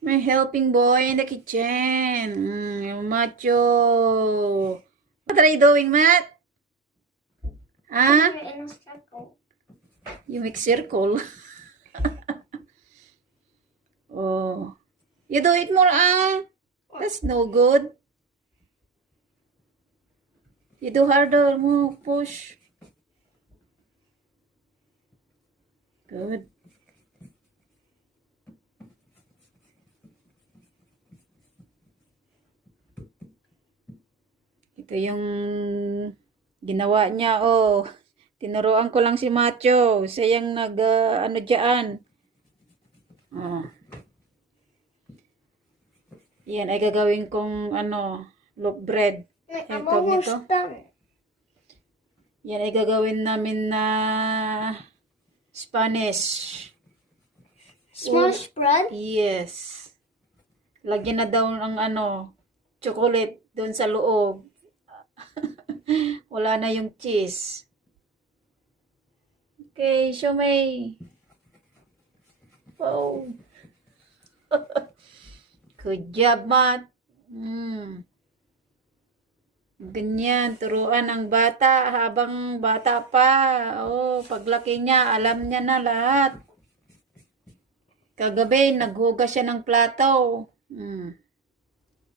My helping boy in the kitchen. Macho. What are you doing, Matt? Huh? In a circle. You make circle. Oh. You do it more, That's no good. You do harder, more push. Good. Ito yung ginawa niya, oh. Tinuruan ko lang si Macho. Siya yung ano dyan. Oh. Yan ay gagawin kong loaf bread. I'm Tawag nito? almost done. Yan ay gagawin namin na Spanish. Smash bread? Yes. Lagyan na daw ng chocolate doon sa loob. Wala na yung cheese. Okay, Siomay. Wow. Good job, Matt. Ganyan, turuan ang bata habang bata pa. Oh, paglaki niya, alam niya na lahat. Kagabi, naghugas siya ng plato.